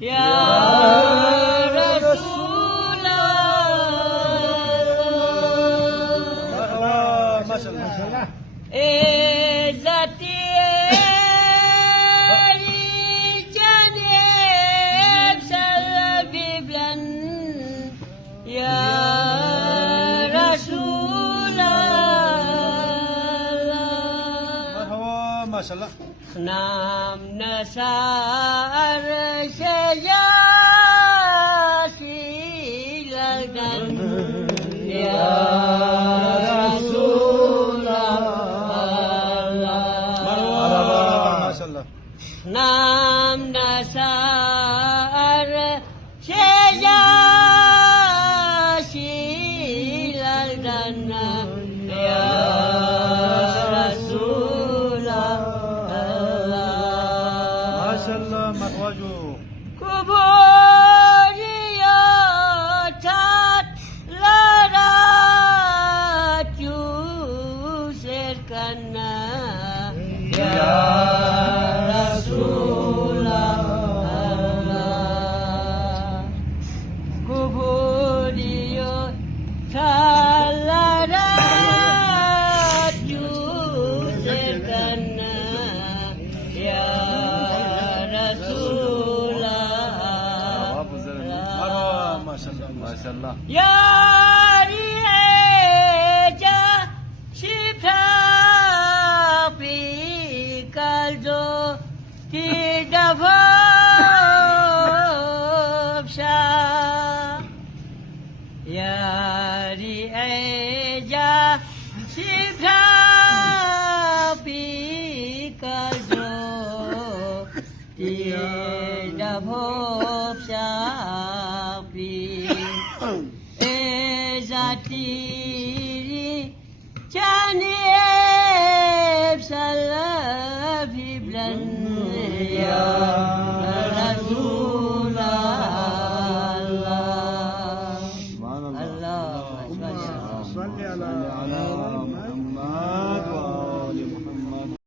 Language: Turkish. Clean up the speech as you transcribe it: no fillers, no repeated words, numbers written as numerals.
Ya Rasulullah. Maşallah. Zati canib salbiblan ya Rasulullah. Maşallah. Nam nasar seyasilagan ya Maşallah. Nam nasar seyasilagan ya Maşallah makwaju. Kuburiyat laraju serkana ya Rasulullah. Kuburiyat laraju serkana ya Maşallah. Yari eja şifafi kalzo tidak vapsha. Yari eja şifafi kalzo tidak vapsha. Ezati